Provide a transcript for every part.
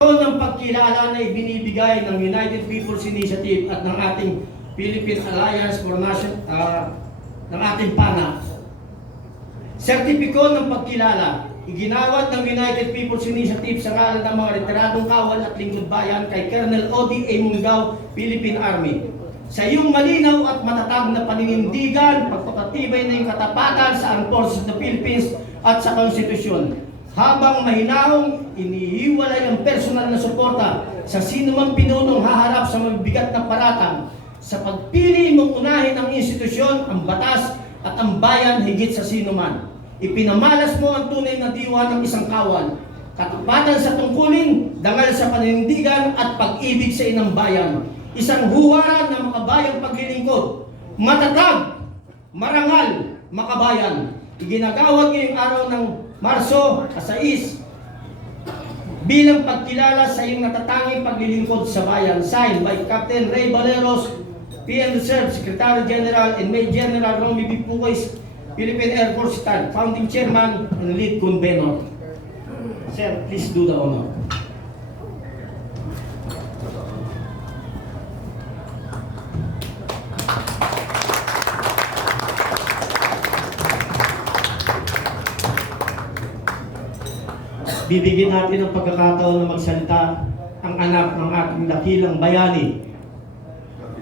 Ng pagkilala na ibinibigay ng United People's Initiative at ng ating Philippine Alliance for Nation ng ating PANA. Sertipiko ng pagkilala iginawad ng United People's Initiative sa ngalan ng mga retiradong kawal at lingkod bayan kay Colonel Odi A. Mungao, Philippine Army. Sa iyong malinaw at matatag na paninindigan, pagpapatibay na iyong katapatan sa Armed Forces of the Philippines at sa Konstitusyon. Habang mahinahong inihiwalay ang personal na suporta sa sinumang pinunong haharap sa mabibigat na paratang sa pagpili mong unahin ang institusyon, ang batas at ang bayan higit sa sinuman. Ipinamalas mo ang tunay na diwa ng isang kawal, katapatan sa tungkulin, dangal sa paninindigan at pag-ibig sa inang bayan. Isang huwaran ng makabayang paglilingkod, matatag, marangal, makabayan. Iginagawad ngayong araw ng Marso 6 bilang pagkilala sa iyong natatanging paglilingkod sa bayan. Signed by Captain Ray Valeros, PN Reserve Secretary General and Major General Romy B. Pukois, Philippine Air Force Staff, Founding Chairman and Lead Convener. Sir, please do the honor. Bibigyan natin ng pagkakataon na magsalita ang anak ng ating dakilang bayani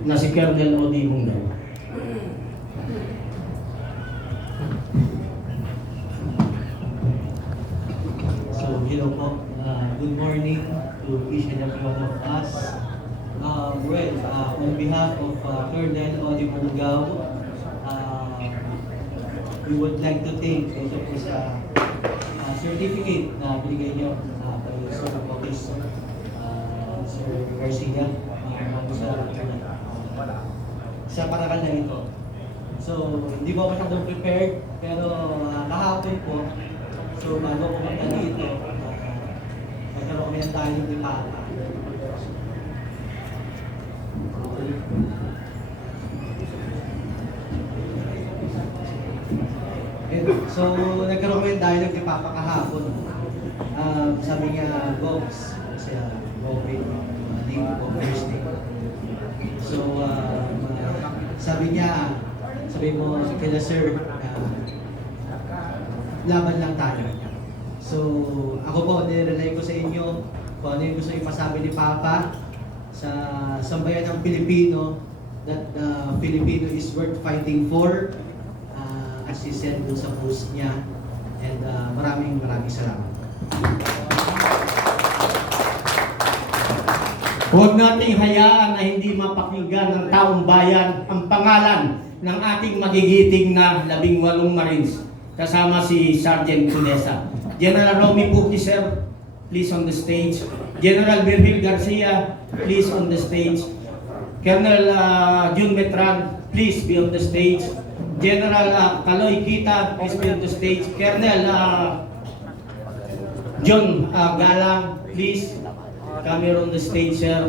na si Colonel Odi Mungao. So, hello po. Good morning to each and every one of us. On behalf of Colonel Odi Mungao, we would like to thank ito po sa certificate na binigay niyo kay Sir Office, Sir Garcia, sa parakal na ito. So, hindi po ako masyadong prepared, pero kahapon po, so bago pumunta dito, nagkaroon kami ng dialogue ni Papa. So, nagkaroon kami ng dialogue ni Papa kahapon. Sabi niya, Gogs, kasi Gopin, Linggo po, Thursday. So, sabi niya, sabi mo kila Sir, laban lang tayo. So, ako po, nirelay ko sa inyo kung ano yung gusto ipasabi ni Papa sa sambayan ng Pilipino, that Filipino is worth fighting for, as he said dun sa post niya. And maraming salamat. Huwag nating hayaan na hindi mapakinggan ng taong bayan ang pangalan ng ating magigiting na 18 Marines kasama si Sergeant Cunesa. General Romy Puki, sir, please on the stage. General Virgil Garcia, please on the stage. Colonel Jun Metran, please be on the stage. General Kaloy Kita, please be on the stage. Colonel John Galang, please come here on the stage, sir.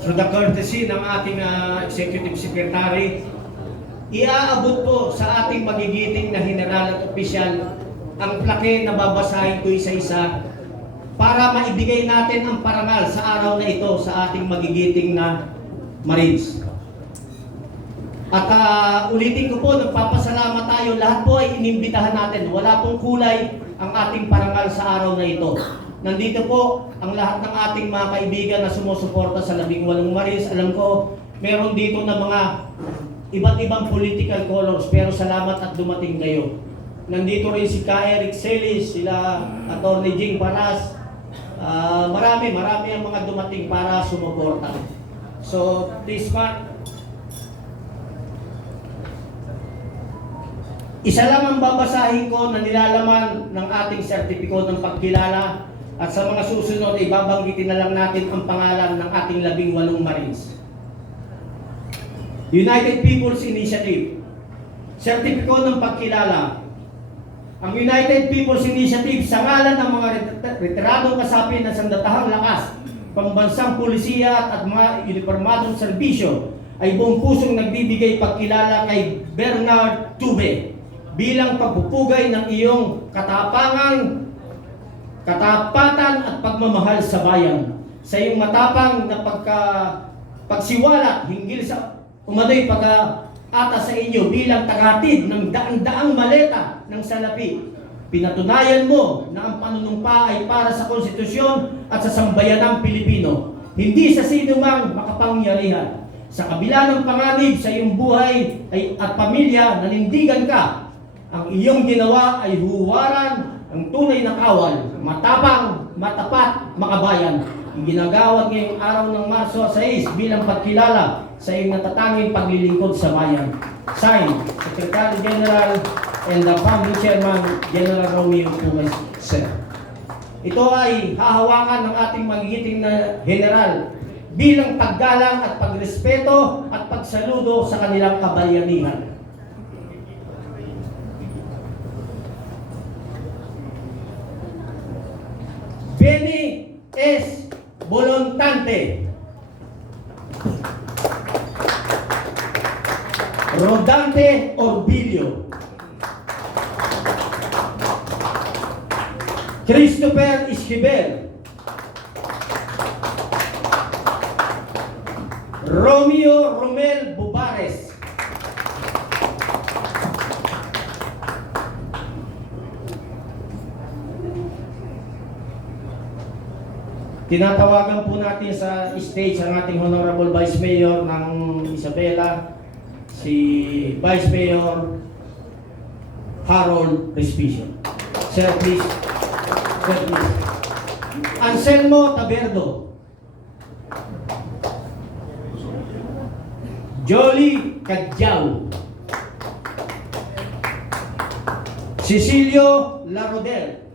So the courtesy ng ating Executive Secretary, iaabot po sa ating magigiting na general at opisyal ang plaque na babasahin ko isa-isa para maibigay natin ang parangal sa araw na ito sa ating magigiting na Marines. At ulitin ko po, nagpapasalamat tayo. Lahat po ay inimbitahan natin. Wala pong kulay ang ating parangal sa araw na ito. Nandito po ang lahat ng ating mga kaibigan na sumusuporta sa 18 Marines. Alam ko, meron dito na mga iba't ibang political colors, pero salamat at dumating kayo. Nandito rin si Ka Eric Celis, sila Atty. Jing Paras. Marami ang mga dumating para sumuporta. So, please, Mark. Isa lang ang babasahin ko na nilalaman ng ating sertipiko ng pagkilala, at sa mga susunod ay babanggitin na lang natin ang pangalan ng ating 18 Marines. United People's Initiative. Sertipiko ng pagkilala. Ang United People's Initiative sa ngalan ng mga retiradong kasapi ng sandatahang lakas pambansang pulisiya at mga uniformadong serbisyo ay buong pusong nagbibigay pagkilala kay Bernard Tube bilang pagpupugay ng iyong katapatan at pagmamahal sa bayan. Sa iyong matapang na pagsiwalat hinggil sa umano'y pag-ata sa inyo bilang tagatid ng daan-daang maleta ng salapi. Pinatunayan mo na ang panunumpa ay para sa konstitusyon at sa sambayanang Pilipino, hindi sa sinumang makapangyarihan. Sa kabila ng panganib sa iyong buhay at pamilya, nanindigan ka. Ang iyong ginawa ay huwaran ng tunay na kawal, matapang, matapat, makabayan. Iginagawad ngayong araw ng Marso 6 bilang pagkilala sa iyong natatanging paglilingkod sa bayan. Signed, Secretary General and the Founding Chairman, General Romeo Pugas, Sir. Ito ay hahawakan ng ating magigiting na general bilang paggalang at pagrespeto at pagsaludo sa kanilang kabayanihan. Benny S. Volantante, Rodante Orbilio, Christopher Esquivel, Romeo Romel Bubares, tinatawagan po natin sa stage ang ating Honorable Vice Mayor ng Isabela, si Vice Mayor Harold Respicio. Sir, please. Sir, please. Anselmo Taberdo, Jolie Cadjao, Cecilio Larodel,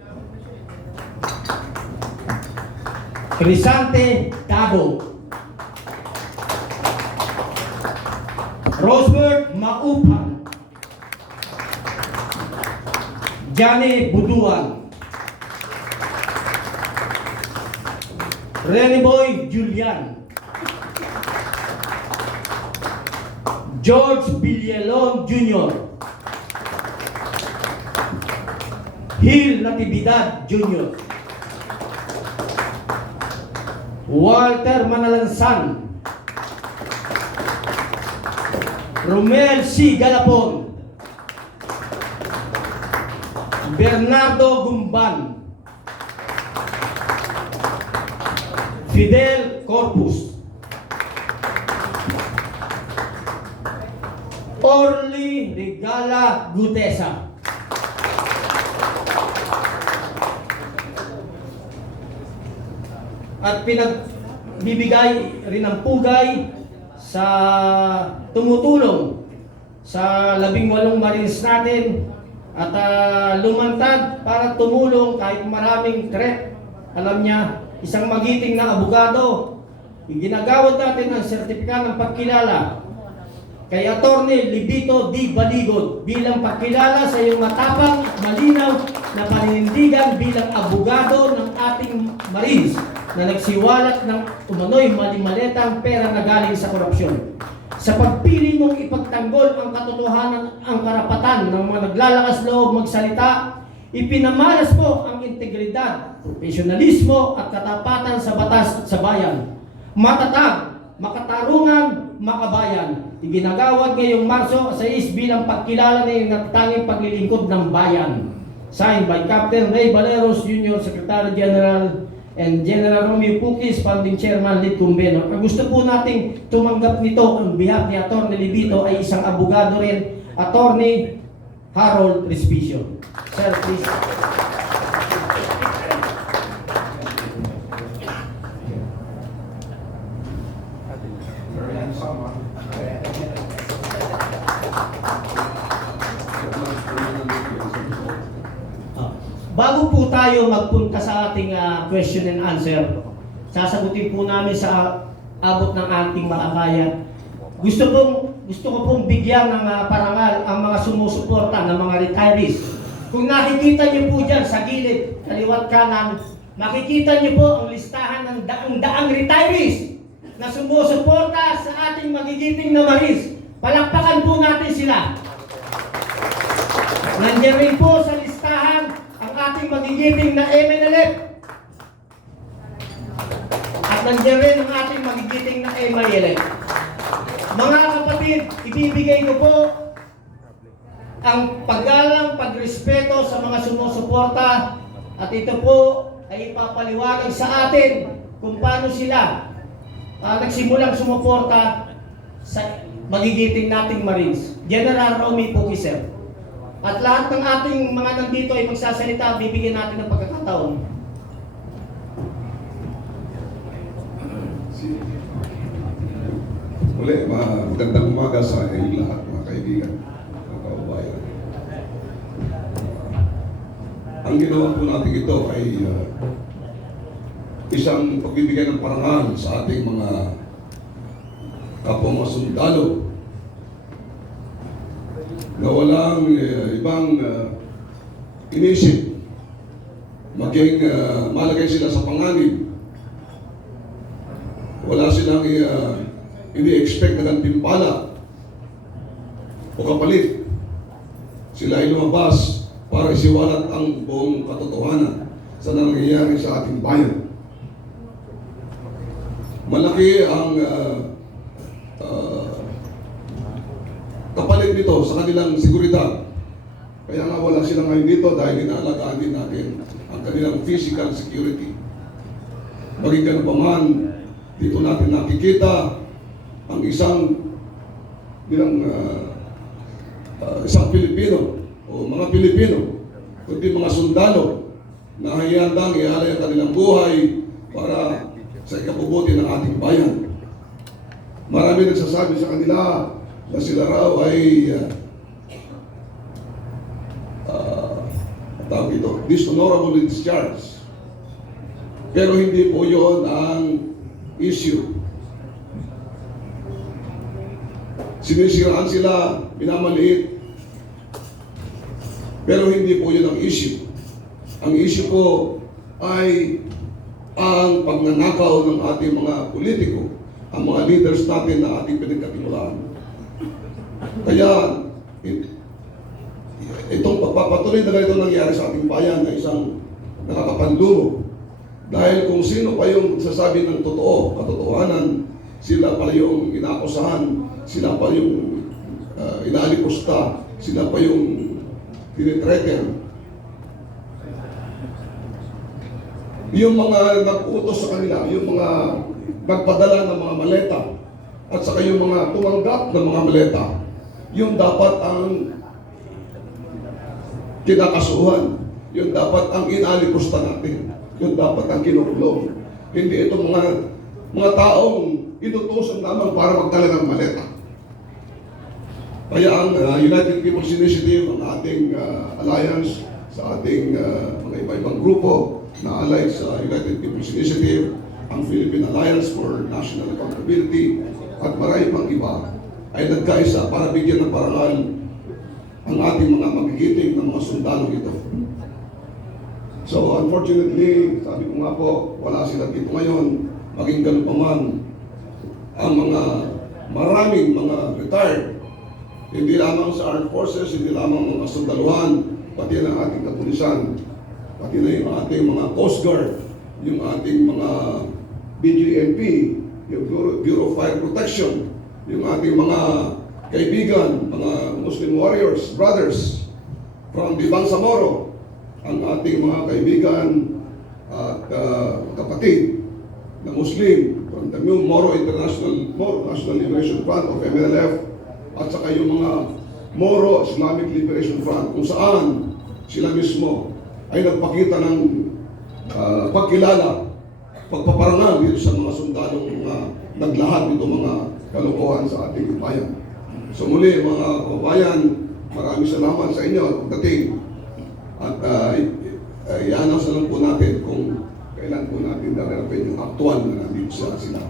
Crisante Dabo, Rosebert Maupan, Jane Buduan, Reniboy Julian, George Villalon Jr., Hil Natividad Jr., Walter Manalansan, Romel C. Galapon, Bernardo Gumban, Fidel Corpus, Orly Regala Gutesa, at pinagbibigay rin ng pugay sa tumutulong sa 18 Marines natin at lumantad para tumulong kahit maraming threat. Alam niya, isang magiting na abogado, iginagawad natin ang sertifikado ng pagkilala kay Attorney Libito D. Baligod bilang pagkilala sa iyong matapang at malinaw na paninindigan bilang abogado ng ating Marines na nagsiwalat ng umano'y malimaletang pera na galing sa korupsyon. Sa pagpili mong ipagtanggol ang katotohanan, ang karapatan ng mga naglalakas loob magsalita, ipinamalas mo ang integridad, profesionalismo at katapatan sa batas at sa bayan. Matatag, makatarungan, makabayan. Iginagawad ngayong Marso 6 bilang pagkilala na yung natatanging paglilingkod ng bayan. Signed by Captain Ray Valeros Jr., Secretary General, and General Romeo Pugas, Founding Chairman, Lead Convener. Ang gusto po nating tumanggap nito on behalf ni Atty. Libito ay isang abogado rin, Atty. Harold Respicio. Sir, please. Bago po tayo magpunta sa ating question and answer, sasagutin po namin sa abot ng ating makakaya. Gusto ko pong bigyan ng parangal ang mga sumusuporta ng mga retirees. Kung nakikita niyo po dyan sa gilid, kaliwat kanan, makikita niyo po ang listahan ng daang-daang retirees na sumusuporta sa ating magigiting na Maris. Palakpakan po natin sila. Nandiyan rin po sa listahan ang ating magigiting na MNLF. At nandiyan rin ang ating magigiting na MILF. Mga kapatid, ibibigay ko po ang paggalang, pagrespeto sa mga sumusuporta at ito po ay ipapaliwanag sa atin kung paano sila nagsimulang sumuporta sa magigiting nating Marines. General Romy Puki, sir. At lahat ng ating mga nandito ay magsasalita, bibigyan natin ng pagkakataon. Muli, magandang umaga sa inyong lahat, mga kaibigan, mga kababayan. Ang ginawa po natin ito ay isang pagbibigay ng parangal sa ating mga kapwa mga sundalo na walang ibang inisip, maging malagay sila sa panganib. Wala silang ini-expect na gantimpala o kapalit. Sila ay lumabas para isiwalat ang buong katotohanan sa nangyayari sa ating bayan. Malaki ang kapalit nito sa kanilang seguridad. Kaya nga wala sila ngayon dito dahil inaalagaan din natin ang kanilang physical security. Maging ganun pa man, dito natin nakikita ang isang isang Pilipino o mga Pilipino, kundi mga sundalo na hiyandang ialay ang kanilang buhay para sa ikabubuti ng ating bayan. Marami nagsasabi sa kanila na sila raw ay tawag ito, dishonorably discharged. Pero hindi po yun ang issue. Sinisiraan sila, minamaliit. Pero hindi po yun ang issue. Ang issue po ay ang pagnanakaw ng ating mga politiko, ang mga leaders natin na ating pinagkatiwalaan. Kaya, itong pagpapatuloy na ito nangyari sa ating bayan ay isang nakakapanlumo. Dahil kung sino pa yung sasabi ng totoo, katotohanan, sila pala yung inaakusahan, sila pa yung inaalipusta, sila pa yung tinitreaten. Yung mga nag-utos sa kanila, yung mga nagpadala ng mga maleta, at saka yung mga tumanggap ng mga maleta, yung dapat ang kinakasuhan, yung dapat ang inalipusta natin, yung dapat ang kinukulong. Hindi itong mga taong inutusan lamang para magdala ng maleta. Kaya ang United People's Initiative, ang ating alliance sa ating mga iba-ibang grupo na allied sa United People's Initiative, ang Philippine Alliance for National Accountability, at marami pang iba, ay nagkaisa para bigyan ng parangal ang ating mga magigiting ng mga sundalo ito. So unfortunately, sabi ko nga po, wala sila dito ngayon. Maging ganun pa man, ang mga maraming mga retired, hindi lamang sa armed forces, hindi lamang mga sundaluhan, pati na ating kapulisan, pati na yung ating mga Coast Guard, yung ating mga BGMP, yung Bureau of Fire Protection, yung ating mga kaibigan, mga Muslim warriors, brothers from Bangsamoro, ang ating mga kaibigan at kapatid na Muslim from the Moro National Liberation Front of MNLF, at saka yung mga Moro Islamic Liberation Front, kung saan sila mismo ay nagpakita ng pagkilala, pagpaparangal dito sa mga sundalong naglahad dito mga kalokohan sa ating bayan. So muli mga kababayan, maraming salamat sa inyo at pagdating. At i-announce na lang po natin kung kailan po natin darapin yung aktual na nandito sila.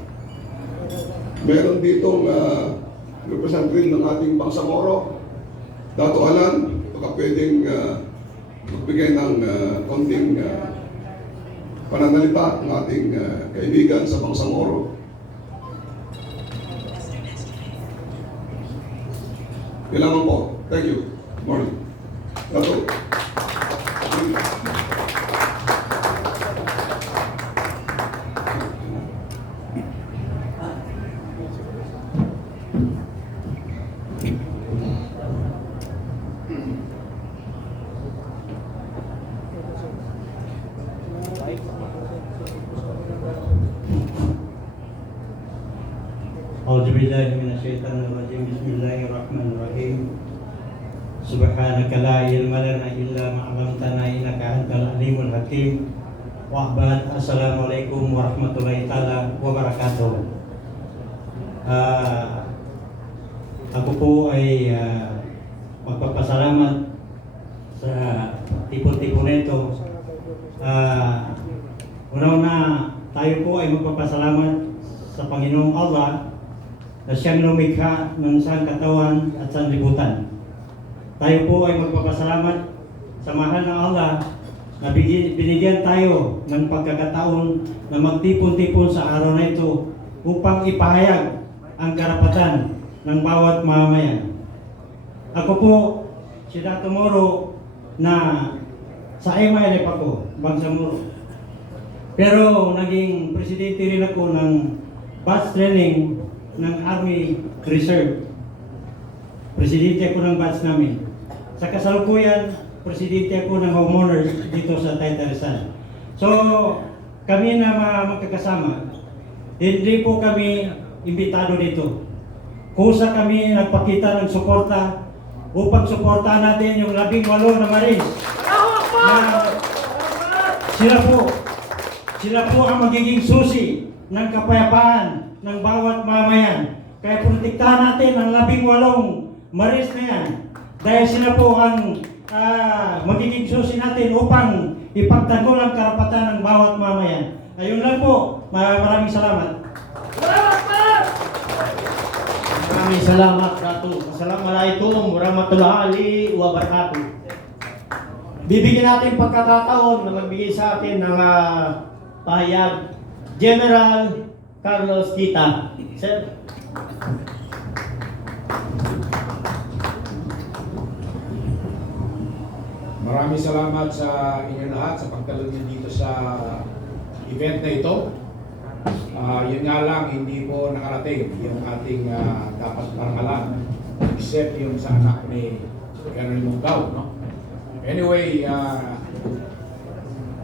Meron ditong representative ng ating Bangsamoro, Dato Alan, baka pwedeng magbigay ng konting pananalita ng ating kaibigan sa Bangsamoro. Kailangan po. Thank you. Morning. Dato. أعوذ بالله من الشيطان الرجيم بسم الله الرحمن الرحيم سبحانك لا علم لنا إلا ما علمتنا إنك أنت العليم الحكيم وبعد السلام عليكم ورحمة الله تعالى وبركاته. Ako po ay magpapasalamat sa tipon-tipon nito. Una-una tayo po ay magpapasalamat sa Panginoong Allah na siyang lumikha ng sangkatawan at sanlibutan. Tayo po ay magpapasalamat sa mahal ng Allah na binigyan tayo ng pagkakataon na magtipon-tipon sa araw na ito upang ipahayag ang karapatan ng bawat mamamayan. Ako po, si Dato Moro, na sa MILF ako, Bangsamoro. Pero naging presidente rin ako ng batch training ng Army Reserve. Presidente ako ng batch namin. Sa kasalukuyan, presidente ako ng homeowners dito sa Taytay Rizal. So, kami na magkakasama, hindi po kami imbitado dito. Kusa kami nagpakita ng suporta upang suportahan natin yung 18 na Marines. Na sila po ang magiging susi ng kapayapaan ng bawat mamayan. Kaya protektahan natin ang 18 Marines na yan. Dahil sila po ang magiging susi natin upang ipagtanggol ang karapatan ng bawat mamayan. Ayun lang po. Maraming salamat. Maraming salamat, Dato. Assalamualaikum warahmatullahi wabarakatuh. Bibigyan natin pagkakataon na magbigay sa atin ng pahayag General Carlos Kita. Sir. Maraming salamat sa inyo lahat sa pagdalo niyo dito sa event na ito. Yun nga lang, hindi po nakarating yung ating dapat parangalan, except yung sa anak ni Colonel Munggaw, no? Anyway,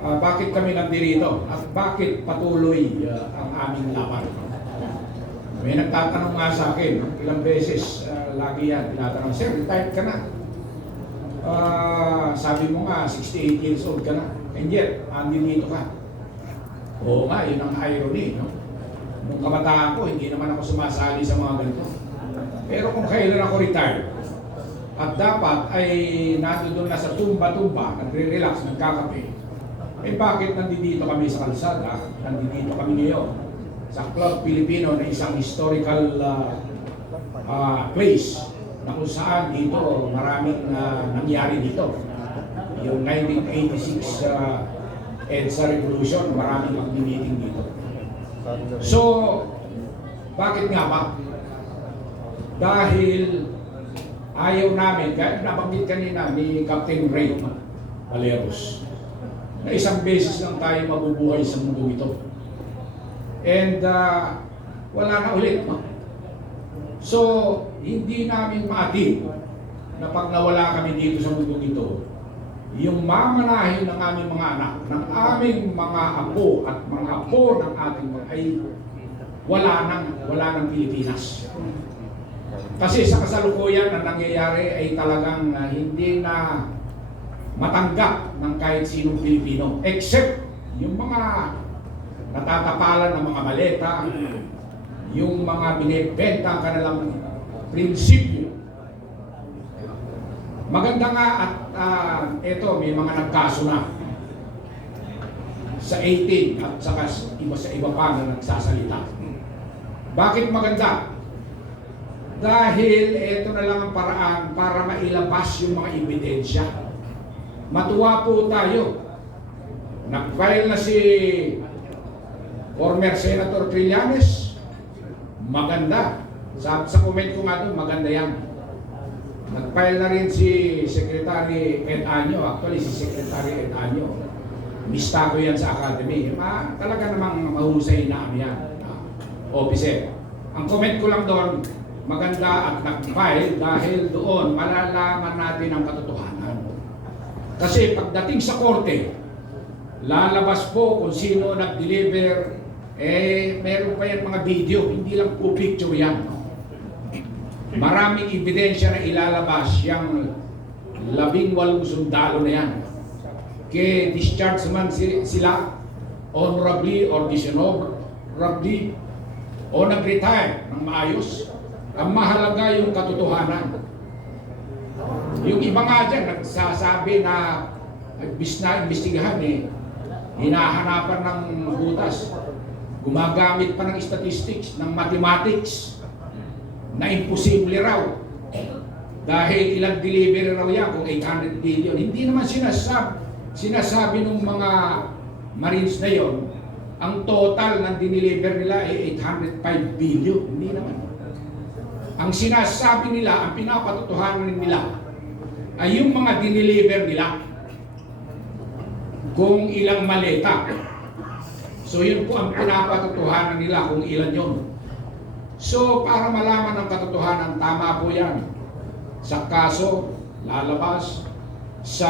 bakit kami nandito at bakit patuloy ang aming laban? May nagtatanong nga sa akin, ilang beses lagi yan, tinatanong, sir, retired ka na. Sabi mo nga, 68 years old ka na, and yet, andito ka. Oo nga, yun ang irony, no? Nung kabataan ko, hindi naman ako sumasali sa mga ganito. Pero kung kailan ako retired, at dapat ay nandun na sa tumba-tumba, nagre-relax, nagkakape, eh bakit nandito kami sa kalsada, nandito kami ngayon, sa Club Filipino na isang historical place, na kung saan dito maraming nangyari dito. Yung 1986 EDSA Revolution, maraming mag-meeting dito. So, bakit nga ba? Dahil ayaw namin, kahit nabanggit kanina ni Captain Ray Valeros, na isang beses lang tayo mabubuhay sa mundo ito. And wala na ulit. No? So, hindi namin maatin na pag nawala kami dito sa mundo ito, yung mamanahin ng aming mga anak, ng aming mga apo at mga apo ng ating mga ay wala nang Pilipinas. Kasi sa kasalukuyan na nangyayari ay talagang hindi na matanggap ng kahit sinong Pilipino, except yung mga natatapalan ng mga maleta, yung mga binibenta ang kanilang prinsipyo. Maganda nga at eto may mga nagkaso na sa 18 at saka sa iba pa na nagsasalita. Bakit maganda? Dahil eto na lang ang paraan para mailabas yung mga ebidensya. Matuwa po tayo Nag-file na si former Senator Trillanes, maganda. Sa comment ko nga doon, maganda yan. Nag-file na rin si Secretary Ed Año, actually si Secretary Ed Año. Mista ko yan sa Academy. Talaga namang mahusay na ano yan, officer. Ang comment ko lang doon, maganda at nag-file dahil doon malalaman natin ang katotohanan. Kasi pagdating sa korte, lalabas po kung sino nag-deliver, meron pa yan mga video, hindi lang po picture yan. Maraming ebidensya na ilalabas yung 18 sundalo na yan. Kaya discharge man sila, honorably or dishonorably, o nag-retire ng maayos. Ang mahalaga yung katotohanan. Yung iba nga dyan, nagsasabi na imbestigahan hinahanapan ng butas. Gumagamit pa ng statistics, ng mathematics, na imposible raw. Dahil ilang delivery raw yan kung 800 billion. Hindi naman sinasabi ng mga Marines na yon, ang total ng dineliver nila ay 805 billion. Hindi naman. Ang sinasabi nila, ang pinapatotohanan nila, ay yung mga dineliver nila kung ilang maleta. So yun po ang pinapatotohanan nila kung ilan yun. So para malaman ang katotohanan, tama po yan. Sa kaso, lalabas. Sa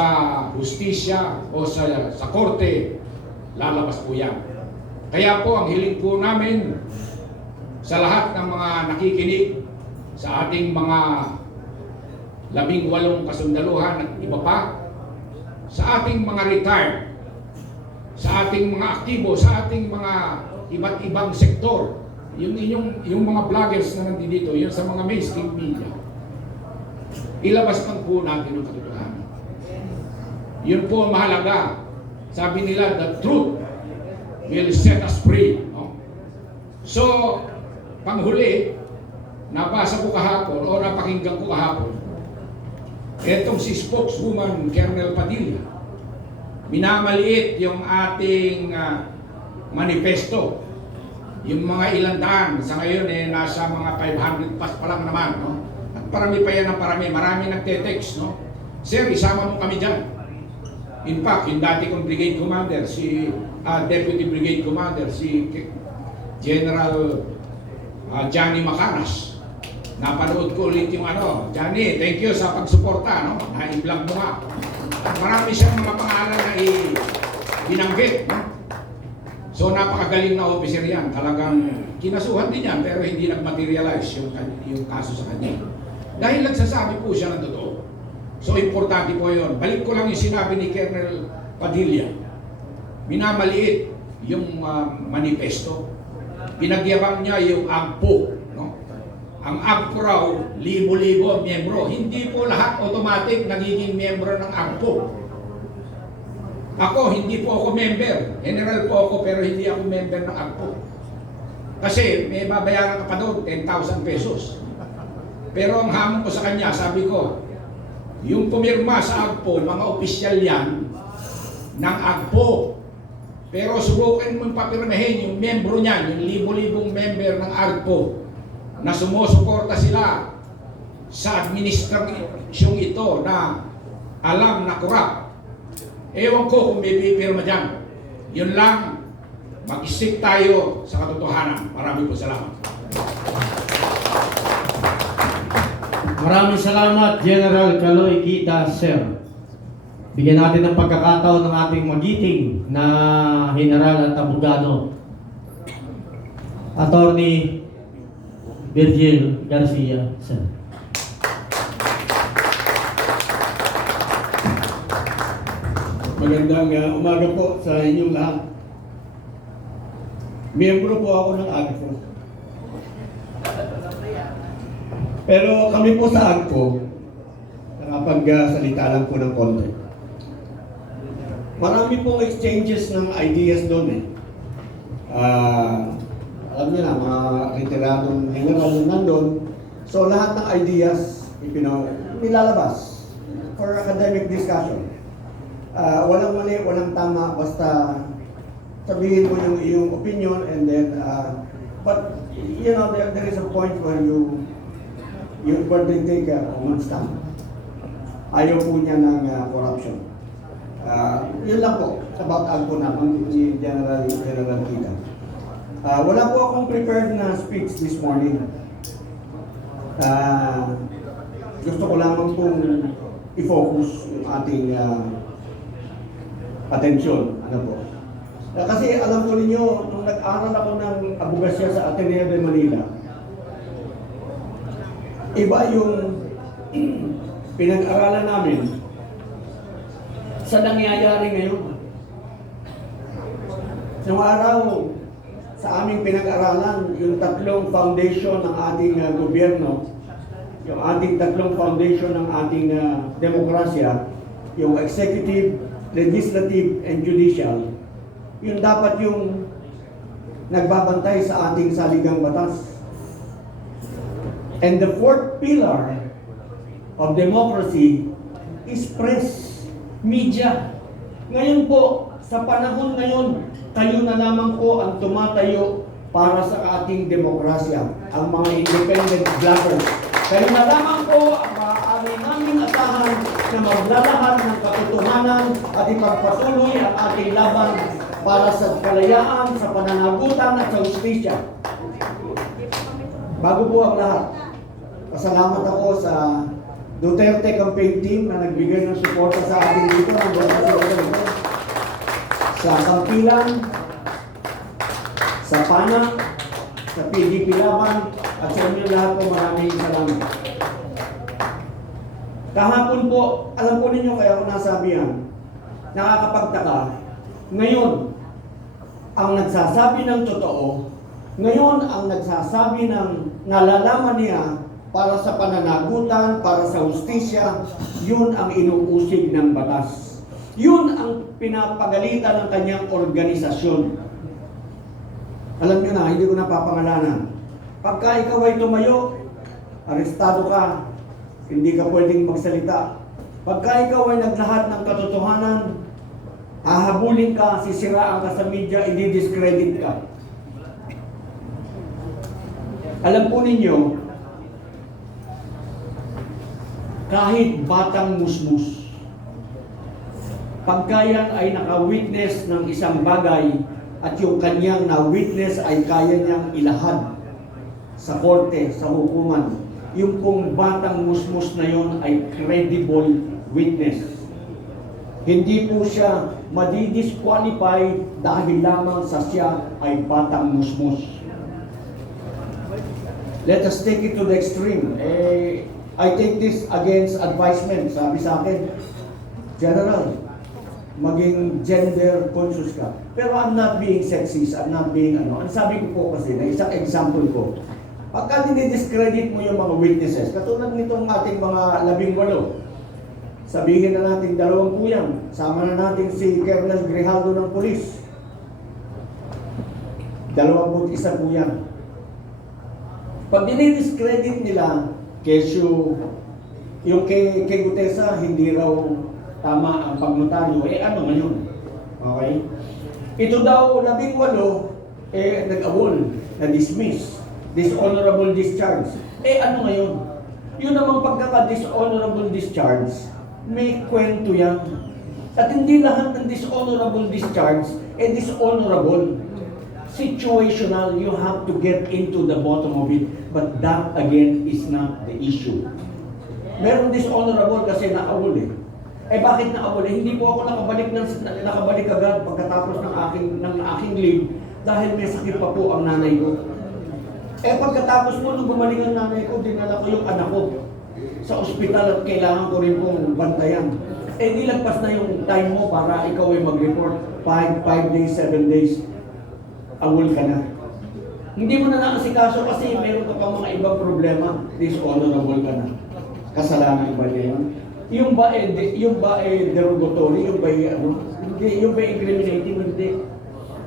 hustisya o sa korte, lalabas po yan. Kaya po ang hiling po namin sa lahat ng mga nakikinig sa ating mga 18 kasundaluhan at iba pa, sa ating mga retired, sa ating mga aktibo, sa ating mga iba't ibang sektor, yung mga vloggers na nandito, yung sa mga mainstream media, ilabas lang po natin ang katotohanan. Yun po ang mahalaga. Sabi nila, the truth will set us free. No? So, panghuli, nabasa ko kahapon o napakinggan ko kahapon, etong si spokeswoman Colonel Padilla, minamaliit yung ating manifesto. Yung mga ilang daan, sa ngayon nasa mga 500 plus pa lang naman. No? At parami pa yan ng parami. Marami nagte-text. No? Sir, isama mo kami dyan. In fact, yung dati kong brigade commander, si deputy brigade commander, si General Johnny Macanas. Napanood ko ulit yung Johnny, thank you sa pagsuporta, no? Na-i-vlog mo nga. At marami siyang mga pangalan na binanggit, no? So napakagaling na officer yan. Talagang kinasuhan din yan, pero hindi nag-materialize yung kaso sa kanya. Dahil nagsasabi po siya ng totoo. So importante po yun. Balik ko lang yung sinabi ni Colonel Padilla. Minamaliit yung manifesto. Pinagyabang niya yung AGPO. No? Ang AGPO raw, libo-libo ang miyembro. Hindi po lahat automatic nagiging miyembro ng AGPO. Ako, hindi po ako member. General po ako, pero hindi ako member ng AGPO. Kasi may babayaran ka pa doon, 10,000 pesos. Pero ang hamon ko sa kanya, sabi ko, yung pumirma sa AGPO, mga opisyal yan ng AGPO. Pero subukan mong papirmahin yung membro niyan, yung libo-libong member ng AGPO na sumusuporta sila sa administrasyong ito na alam na korap. Ewan ko kung may pipirma dyan. Yun lang, mag-isip tayo sa katotohanan. Maraming po salamat. Maraming salamat, General Caloy Kita, Sir. Bigyan natin ng pagkakataon ng ating magiting na General at Abogado, Attorney Virgil Garcia, Sir. Magandang umaga po sa inyong lahat. Miyembro po ako ng AGPO. Pero kami po sa AGPO, nakapagsalita lang po ng konti. Marami pong exchanges ng ideas doon alam niyo na, mga retiradong general nandun. So lahat ng ideas nilalabas for academic discussion. walang mali, walang tama, basta sabihin mo yung iyong opinion and then, but you know, there is a point where where they take a common stand. Ayaw po niya ng corruption. Yun lang po about Agpo na ni General Kita. Wala po akong prepared na speech this morning. Gusto ko lamang pong i-focus yung ating atensyon. Ano po? Kasi alam ko ninyo, nung nag-aral ako ng abogasya sa Ateneo de Manila, iba yung pinag-aralan namin sa nangyayari ngayon. Noong araw, sa aming pinag-aralan, yung tatlong foundation ng ating gobyerno, yung ating tatlong foundation ng ating demokrasya, yung executive, legislative, and judicial, yun dapat yung nagbabantay sa ating saligang batas. And the fourth pillar of democracy is press, media. Ngayon po, sa panahon ngayon, kayo na lamang po ang tumatayo para sa ating demokrasya, ang mga independent bloggers. Kayo na lamang po ang maaari namin asahan na maglalahad ng katotohanan at ipagpatuloy ang ating laban para sa kalayaan, sa pananagutan at sa hustisya. Bago po ang lahat, pasalamat ako sa Duterte campaign team na nagbigay ng suporta sa atin dito ng sa Kampilan, sa PANA, sa PDP Laban, at sa inyo lahat po maraming salamat. Kahapon po, alam po ninyo kaya ako nasabi yan, nakakapagtaka, ngayon, ang nagsasabi ng totoo, ngayon ang nagsasabi ng nalalaman niya para sa pananagutan, para sa hustisya, yun ang inuusig ng batas. Yun ang pinapagalitan ng kanyang organisasyon. Alam nyo na, hindi ko na papangalanan. Pagka ikaw ay tumayo, arestado ka, hindi ka pwedeng magsalita. Pagka ikaw ay naglahad ng katotohanan, hahabulin ka, sisiraan ka sa media, i-discredit ka. Alam po ninyo, kahit batang musmus, pagka yan ay naka-witness ng isang bagay at yung kanyang na-witness ay kaya niyang ilahad sa korte, sa hukuman, yung pong batang musmus na yon ay credible witness. Hindi po siya madi-disqualify dahil lamang sa siya ay batang musmus. Let us take it to the extreme. I take this against advisement. Sabi sa akin, General, maging gender conscious ka. Pero I'm not being sexist, I'm not being ano. Ang sabi ko po kasi, na isang example ko, pagka dinidiscredit mo yung mga witnesses, katulad nitong ating mga 18, sabihin na natin 2 po yan, sama na natin si Colonel Grijaldo ng Police. 21 po yan. Pag dinidiscredit nila, kesyo, yung kay Gutesa, hindi raw tama ang pagnotaryo, ano ngayon? Okay? Ito daw, 18, nag-awol, na-dismiss, dishonorable discharge. Ano ngayon? Yun namang pagkaka-dishonorable discharge, may kwento yan. At hindi lahat ng dishonorable discharge, dishonorable. Situational, you have to get into the bottom of it. But that, again, is not the issue. Meron dishonorable kasi naawol bakit naawol? Hindi po ako nakabalik agad pagkatapos ng aking leave dahil may sakit pa po ang nanay ko. Pagkatapos po nung gumaling ang nanay ko, dinala ko yung anak ko sa ospital at kailangan ko rin pong bantayan. Nilagpas na yung time mo para ikaw ay mag-report 5 days, 7 days. Awol ka na. Hindi mo na naasikaso kasi meron ka pa mga ibang problema. Dishonorable ka na. Kasalanan ba niya yun? Yung ba derogatory, yung ba incriminating, hindi.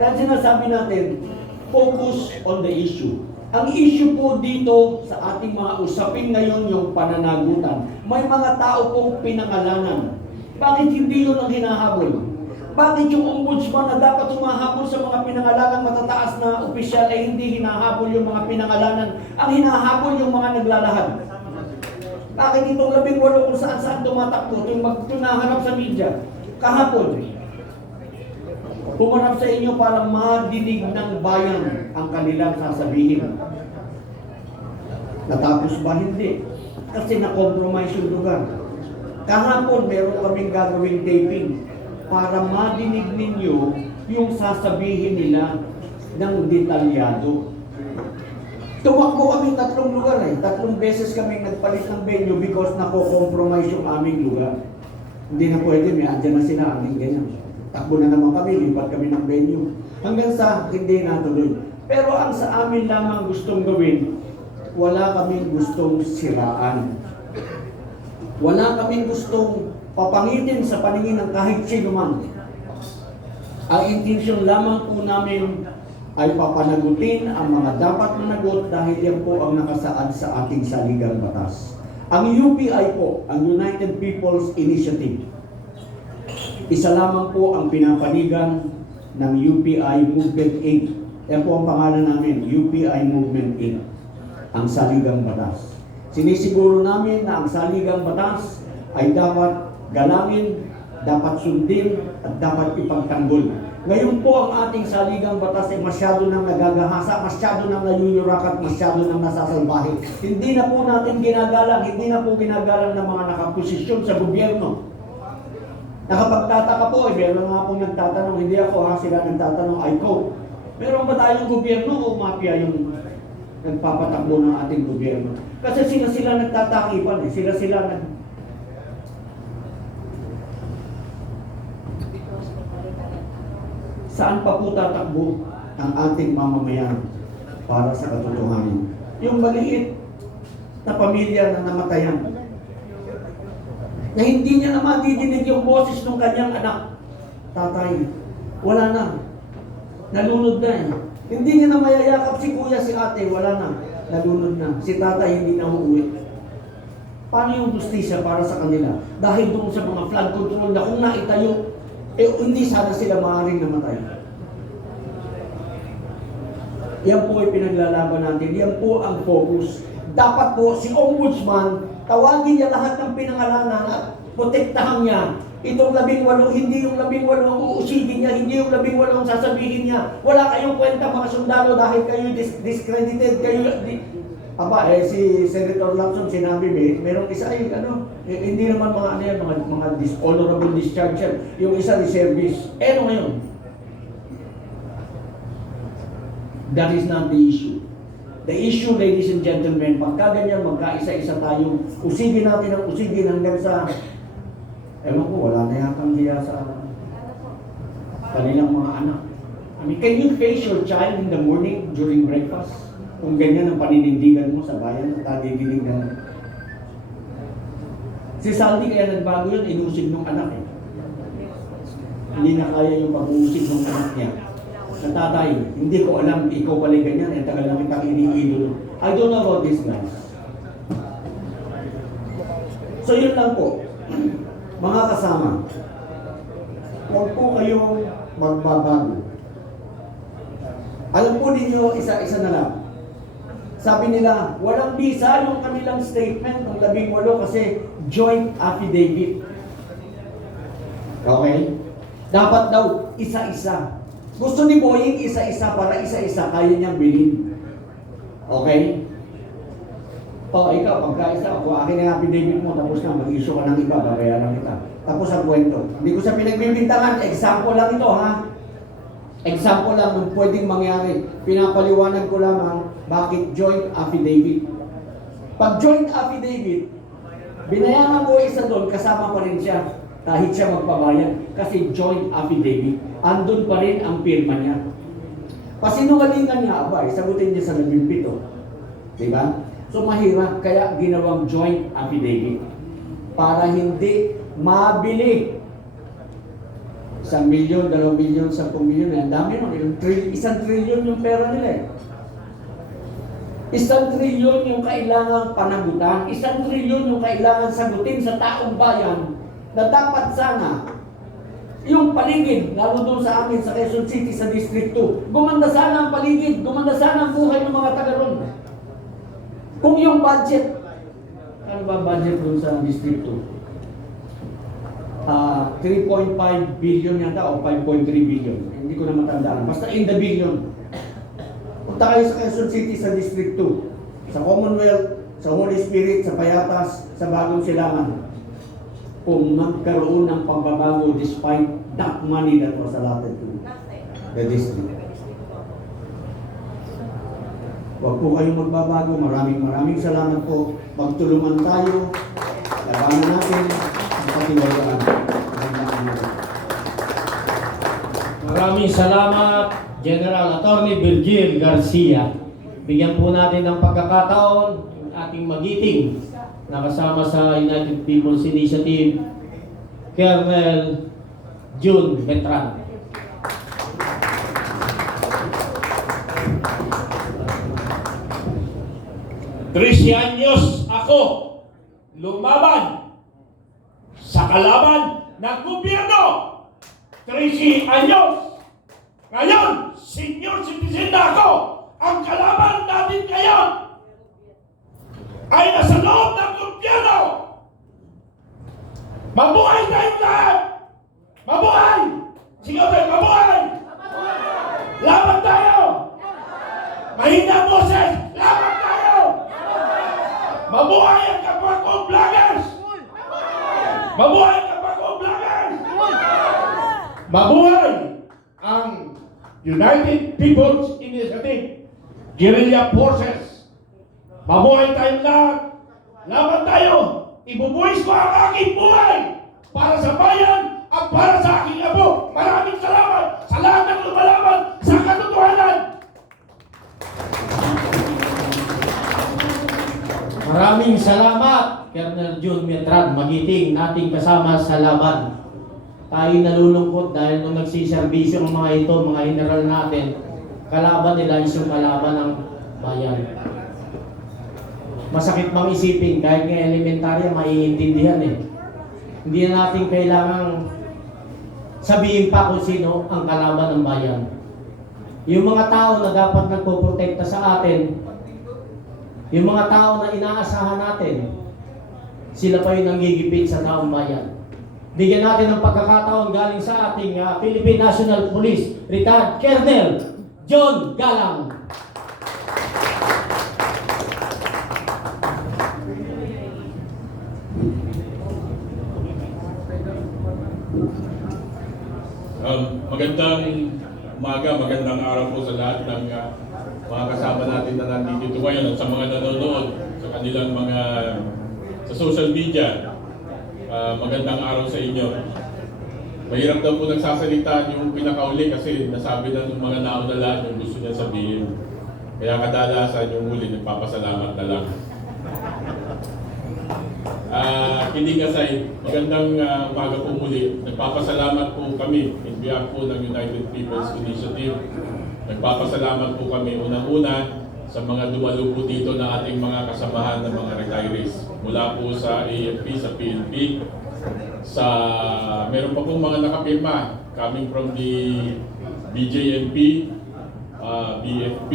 Kaya sinasabi natin, focus on the issue. Ang issue po dito sa ating mga usapin ngayon yung pananagutan. May mga tao pong pinangalanan. Bakit hindi yun ang hinahabol? Bakit yung ombudsman na dapat humahabol sa mga pinangalanang matataas na opisyal ay hindi hinahabol yung mga pinangalanan? Ang hinahabol yung mga naglalahad. Bakit itong 18 kung saan-saan tumatakbo, itong nahanap sa media, kahapon, pumarap sa inyo para madinig ng bayan ang kanilang sasabihin. Natapos ba? Hindi. Kasi na-compromise yung lugar. Kahapon, meron kaming gagawing taping para madinig ninyo yung sasabihin nila ng detalyado. Tumakbo kami 3 lugar 3 beses kami nagpalit ng venue because nako-compromise yung aming lugar. Hindi na pwede, may andyan na sila, aming ganyan. Takbo na naman kami, lipat kami ng venue. Hanggang sa hindi natuloy. Pero ang sa amin lamang gustong gawin, wala kaming gustong siraan. Wala kaming gustong papangitin sa paningin ng kahit sino man. Ang intensyon lamang po namin ay papanagutin ang mga dapat managot dahil yan po ang nakasaad sa ating saligang batas. Ang UPI po, ang United People's Initiative, isa lamang po ang pinapanigan ng UPI Movement Inc. Yan po ang pangalan namin, UPI Movement Inc. Ang saligang batas. Sinisiguro namin na ang saligang batas ay dapat galangin, dapat sundin, at dapat ipagtanggol. Ngayon po ang ating saligang batas ay masyado nang nagagahasa, masyado nang nayuyurakat, masyado nang nasasalbahe. Hindi na po natin ginagalang, hindi na po ginagalang ng mga nakaposisyon sa gobyerno. Nakapagtataka po, meron nga pong nagtatanong, hindi ako sila nagtatanong, I quote, meron ba tayong gobyerno o mafia yung nagpapatakbo ng ating gobyerno? Kasi sila nagtatakipan sila Saan pa po tatakbo ang ating mamamayan para sa katotohanan? Yung maliit na pamilya na namatayan, na hindi niya na madidinig yung boses ng kanyang anak. Tatay, wala na. Nalunod na Hindi niya na mayayakap si kuya, si ate, wala na. Nalunod na. Si tatay hindi na uuwi. Paano yung justisya para sa kanila? Dahil doon sa mga flood control na kung naitayo, hindi sana sila maaaring namatay. Yan po ay pinaglalaban natin. Yan po ang focus. Dapat po si Ombudsman, tawagin niya lahat ng pinangalanan at protektahan niya. Itong 18, hindi yung 18 ang uusigin niya, hindi yung 18 ang sasabihin niya. Wala kayong kwenta mga sundalo dahil kayo discredited, kayo... si Senator Lacson sinabi merong isa hindi naman mga dishonorable discharge yan. Yung isa reservist. Ano ngayon? That is not the issue. The issue, ladies and gentlemen, pagka ganyan, magkaisa-isa tayo, usigin natin ang usigin hanggang sa, ewan ko, wala na yatang hiya sa kanilang mga anak. I mean, can you face your child in the morning during breakfast? Kung ganyan ang paninindigan mo sa bayan at nadidinig ng... Si Saldi kaya nagbago yun, inusig ng anak Hindi na kaya yung pag-uusig ng anak niya. Natatay, hindi ko alam, ikaw pala ganyan, tagal na kitang iniidolo. I don't know about this, guys. So yun lang po, mga kasama, huwag po kayong magbabago. Alam po ninyo, isa-isa na lang. Sabi nila, walang bisa yung kanilang statement ng 18 kasi joint affidavit. Okay? Dapat daw, isa-isa. Gusto ni Boying isa-isa para isa-isa kaya niyang bilhin. Okay? Ikaw, pagka-isa ako, akin ang affidavit mo, tapos na, mag-issue ka ng iba, babayaran kita. Tapos ang kwento. Hindi ko sa pinagbibintangan, example lang ito, ha? Example lang ng pwedeng mangyari. Pinapaliwanag ko lamang bakit joint affidavit. Pag joint affidavit, binayaran ko isa doon, kasama pa rin siya. Kahit siya magpabayad. Kasi joint affidavit. Andun pa rin ang pirma niya. Pasinungalingan niya, sagutin niya sa 17. Diba? So mahirap, kaya ginawang joint affidavit. Para hindi mabili 1 milyon, 2 milyon, 10 milyon, ang dami no? 1 trilyon yung pera nila 1 trilyon yung kailangang panagutan, 1 trilyon yung kailangan sagutin sa taong bayan na dapat sana yung paligid, lalo doon sa amin sa Quezon City, sa District 2, gumanda sana ang paligid, gumanda sana ang buhay ng mga taga ron. Kung yung budget, ano ba budget doon sa District 2? 3.5 billion yata o 5.3 billion. Hindi ko na matandaan. Basta in the billion. Punta kayo sa Quezon City sa District 2, sa Commonwealth, sa Holy Spirit, sa Payatas, sa Bagong Silangan. Kung magkaroon ng pagbabago despite that money that was allotted to the district. Huwag po kayong magbabago. Maraming salamat po. Magtulungan tayo. Labanan natin ang patiwalaan. Maraming salamat, General Attorney Virgil Garcia. Bigyan po natin ng pagkakataon yung ating magiting na kasama sa United People's Initiative, Colonel June Betran. 13 anyos ako lumaban sa kalaban ng gobyerno. 13 anyos. Ngayon, senior citizen na ako. Ang kalaban natin ngayon ay nasa loob ng gobyerno. Mabuhay tayong lahat! Mabuhay! Sigaw tayo, mabuhay! Laban tayo! Mahina ang boses! Laban tayo! Mabuhay ang kapwa ko vloggers! Mabuhay ang kapwa ko vloggers! Mabuhay ang United People's Initiative Guerrilla Forces! Mabuhay tayong lahat! Laban tayo! Ibubuhis ko ang aking buhay para sa bayan at para sa aking apo. Maraming salamat sa lahat ng lumalaban sa katotohanan! Maraming salamat, Colonel June Betran, magiting nating kasama sa laban. Tayo nalulungkot dahil nung nagsiservisyo ang mga ito, mga general natin, kalaban nila is yung kalaban ng bayan. Masakit mang isipin, kahit nga elementarya, maiintindihan eh. Hindi na natin kailangang sabihin pa kung sino ang kalaban ng bayan. Yung mga tao na dapat nagpoprotekta sa atin, yung mga tao na inaasahan natin, sila pa yung nanggigipit sa taong bayan. Bigyan natin ng pagkakataon galing sa ating Philippine National Police, Retired Colonel John Galang. Magandang umaga, magandang araw po sa lahat ng mga kasama natin na nandito ngayon at sa mga nanonood sa kanilang mga sa social media. Magandang araw sa inyo. Mahirap daw po nagsasalita yung pinakauli kasi nasabi na ng mga nauna lahat yung gusto niya sabihin. Kaya kadalasan yung huli nagpapasalamat na lang. Kidding aside, magandang umaga po muli. Nagpapasalamat po kami in behalf po ng United People's Initiative. Nagpapasalamat po kami unang-una sa mga dumalo po dito na ating mga kasamahan ng mga retirees. Mula po sa AFP, sa PNP, sa meron pa pong mga nakapirma coming from the BJMP, BFP,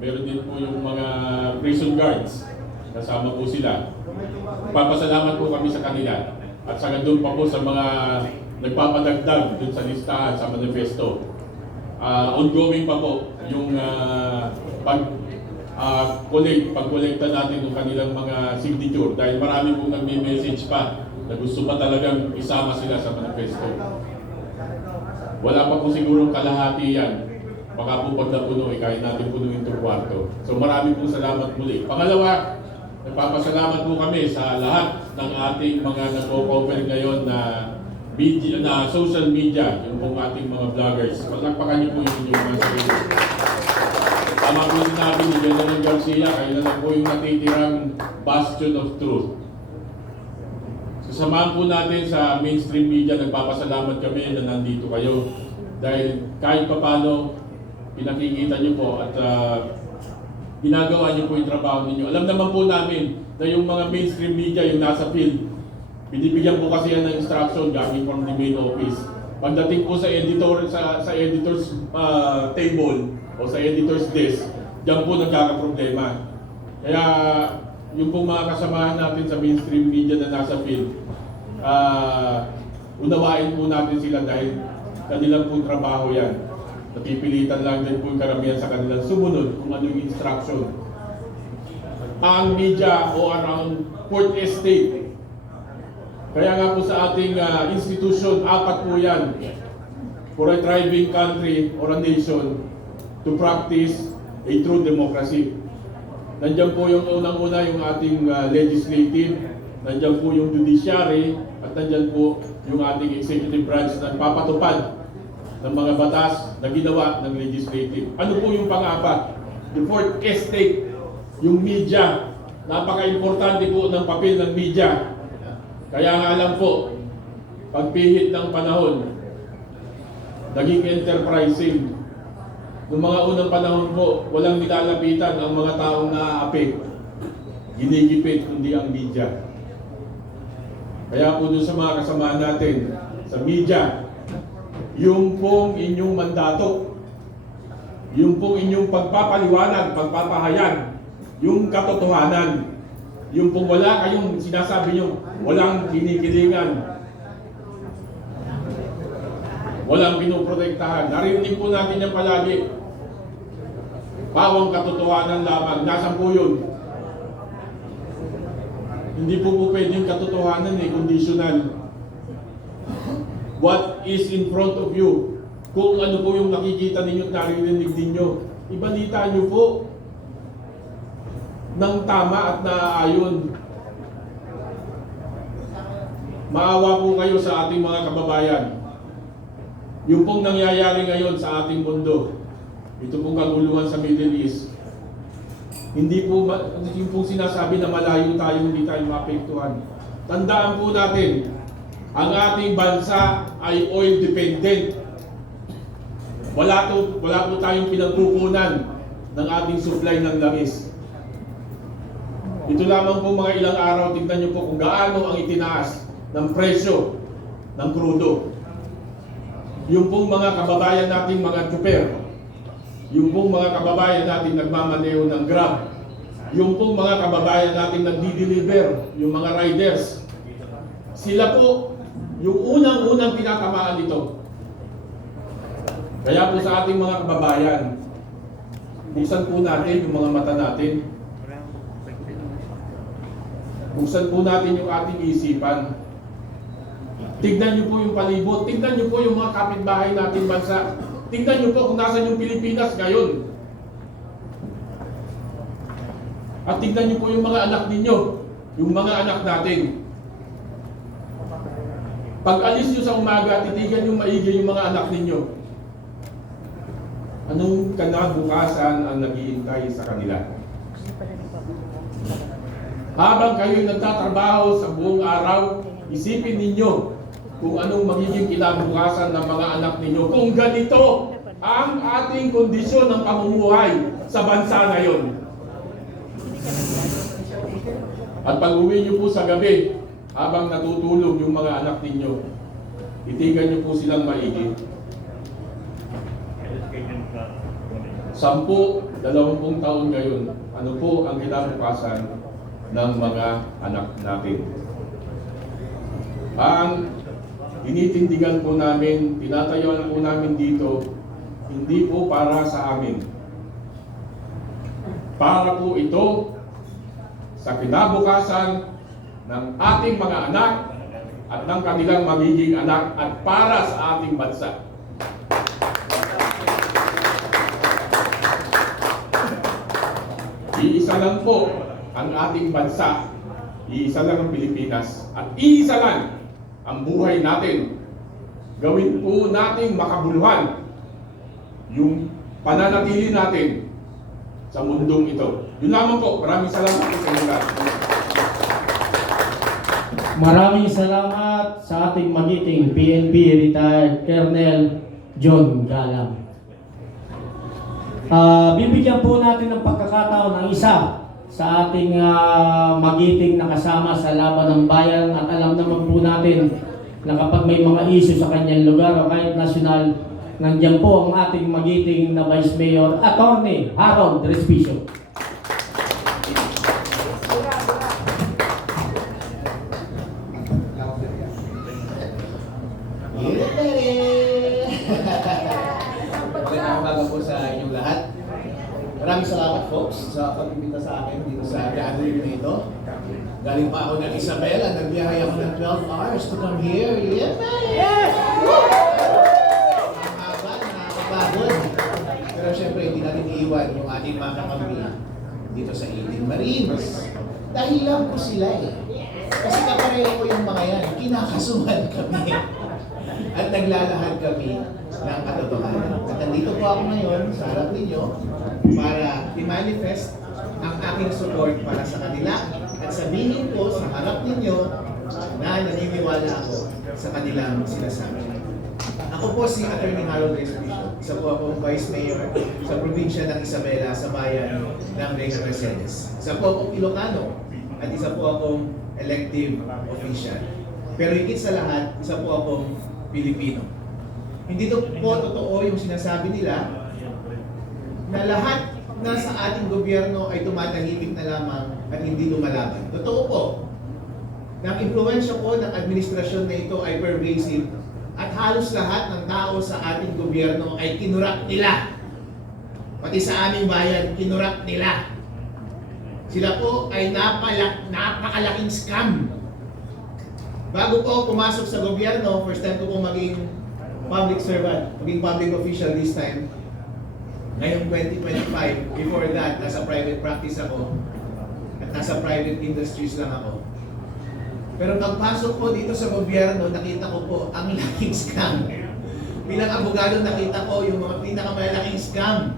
meron din po yung mga prison guards. Kasama po sila. Papasalamat po kami sa kanila. At sa doon pa po sa mga nagpapadagdag doon sa listahan, sa manifesto. Ongoing pa po yung pag-kolekta natin ng kanilang mga signature dahil marami pong nagme-message pa na gusto pa talagang isama sila sa manifesto. Wala pa po siguro kalahati yan. Baka po pag napuno, kaya natin punuin itong kwarto. So marami pong salamat muli. Pangalawa, nagpapasalamat po kami sa lahat ng ating mga nagpo-cover ngayon na media, na social media, yung pong ating mga vloggers. Palakpakan niyo po yung inyong mga sarili. Tama po yung sinabi ni General Garcia, kayo na lang po yung natitirang bastion of truth. Sasamahan po natin sa mainstream media, nagpapasalamat kami na nandito kayo. Dahil kahit papano, pinakikita niyo po at ginagawa niyo po yung trabaho ninyo. Alam naman po namin na yung mga mainstream media, yung nasa field, Binibigyan po kasi yan ng instruction galing from the main office. Pagdating po sa editor's table o sa editor's desk, diyan po nagkakaproblema. Kaya yung pong mga kasamahan natin sa mainstream media na nasa field, unawain po natin sila dahil kanilang pong trabaho yan. Napipilitan lang din po yung karamihan sa kanilang sumunod kung ano yung instruction. Ang media o around Port Estate, kaya nga po sa ating institution, 4 po yan for a thriving country or a nation to practice a true democracy. Nandiyan po yung unang-una yung ating legislative, nandiyan po yung judiciary, at nandiyan po yung ating executive branch na papatupad ng mga batas na ginawa ng legislative. Ano po yung pang-apat? The fourth estate, yung media. Napaka-importante po ng papel ng media. Kaya nga lang po, pagpihit ng panahon, naging enterprising. Noong mga unang panahon po, walang nilalapitan ang mga taong naaapi. Ginigipit kundi ang media. Kaya po doon sa mga kasamahan natin sa media, yung pong inyong mandato, yung pong inyong pagpapaliwanag, pagpapahayag, yung katotohanan, yung pong wala kayong sinasabi nyo, walang kinikilingan, walang pinoprotektahan. Narinig po natin yan palagi. Pawang katotohanan lamang. Nasaan po yun? Hindi po pwede yung katotohanan conditional. What is in front of you? Kung ano po yung nakikita ninyo at narinig ninyo, ibalita nyo po ng tama at naaayon. Maawa po kayo sa ating mga kababayan. Yung pong nangyayari ngayon sa ating mundo, ito pong kaguluhan sa Middle East, hindi po yung pong sinasabi na malayo tayo, hindi tayo maapektuhan. Tandaan po natin, ang ating bansa ay oil dependent. Wala po tayong pinagkukunan ng ating supply ng langis. Ito lamang po mga ilang araw, tignan nyo po kung gaano ang itinaas ng presyo ng krudo. Yung pong mga kababayan nating mga tsuper, yung pong mga kababayan nating nagmamaneho ng Grab, yung pong mga kababayan nating nagdi-deliver, yung mga riders, sila po yung unang-unang tinatamaan nito. Kaya po sa ating mga kababayan, buksan po natin yung mga mata natin. Buksan po natin yung ating isipan. Tignan nyo po yung palibot. Tignan nyo po yung mga kapitbahay nating bansa. Tignan nyo po kung nasan yung Pilipinas ngayon. At tignan nyo po yung mga anak ninyo. Yung mga anak natin. Pag alis nyo sa umaga, titigan nyo maigi yung mga anak ninyo. Anong kinabukasan ang naghihintay sa kanila? Habang kayo'y nagtatrabaho sa buong araw, isipin ninyo kung anong magiging kinabukasan ng mga anak ninyo. Kung ganito ang ating kondisyon ng pamumuhay sa bansa ngayon. At pag uwi nyo po sa gabi, habang natutulog yung mga anak ninyo, itigan nyo po silang maigi. 10, 20 taon ngayon, ano po ang kinabukasan ng mga anak natin? Ang tinitindigan po namin, tinatayuan po namin dito, hindi po para sa amin. Para po ito sa kinabukasan ng ating mga anak at ng kanilang magiging anak at para sa ating bansa. Iisa lang po ang ating bansa, iisa lang ang Pilipinas, at iisa lang ang buhay natin. Gawin po nating makabuluhan yung pananatili natin sa mundong ito. Yun lamang po. Maraming salamat po sa inyo lahat. Maraming salamat sa ating magiting PNP retired Colonel John Galang. Bibigyan po natin ng pagkakataon ng isa sa ating magiting na kasama sa laban ng bayan, at alam naman po natin na kapag may mga issue sa kanyang lugar o kahit nasyonal, nandiyan po ang ating magiting na Vice Mayor, Attorney Harold Respicio. Magandang umaga po sa inyong lahat. Maraming salamat folks sa pag-imbita sa akin dito sa gathering na ito. Galing pa ako ng Isabela, nagbiyahe ako ng 12 hours to come here. Yes! Mahaba, nakakapagod. Pero syempre, hindi natin iiwan yung ating mga kakampi dito sa 18 Marines. Dahilan ko sila eh. Kasi kapareho ko yung mga yan. Kinakasuhan kami. At naglalahad kami ng katotohanan. At nandito po ako ngayon sa harap ninyo para i-manifest ang aking support para sa kanila at sabihin ko sa harap ninyo na naniniwala ako sa kanilang sinasabi. Ako po si Attorney Harold Respicio. Isa po akong Vice Mayor sa probinsya ng Isabela sa bayan ng Vega Mercedes. Isa po akong Ilocano at isa po akong elective official. Pero higit sa lahat, isa po akong Pilipino. Hindi po totoo yung sinasabi nila na lahat na sa ating gobyerno ay tumatahimik na lamang at hindi lumalaban. Totoo po na ang impluwensya po ng administrasyon na ito ay pervasive at halos lahat ng tao sa ating gobyerno ay kinurap nila. Pati sa aming bayan, kinurap nila. Sila po ay napakalaking scam. Bago po pumasok sa gobyerno, first time ko po maging public servant, maging public official this time. Ngayong 2025, before that, nasa private practice ako at nasa private industries lang ako. Pero pagpasok po dito sa gobyerno, nakita ko po ang laking scam. Bilang abogado, nakita ko yung mga pinakamalaking scam.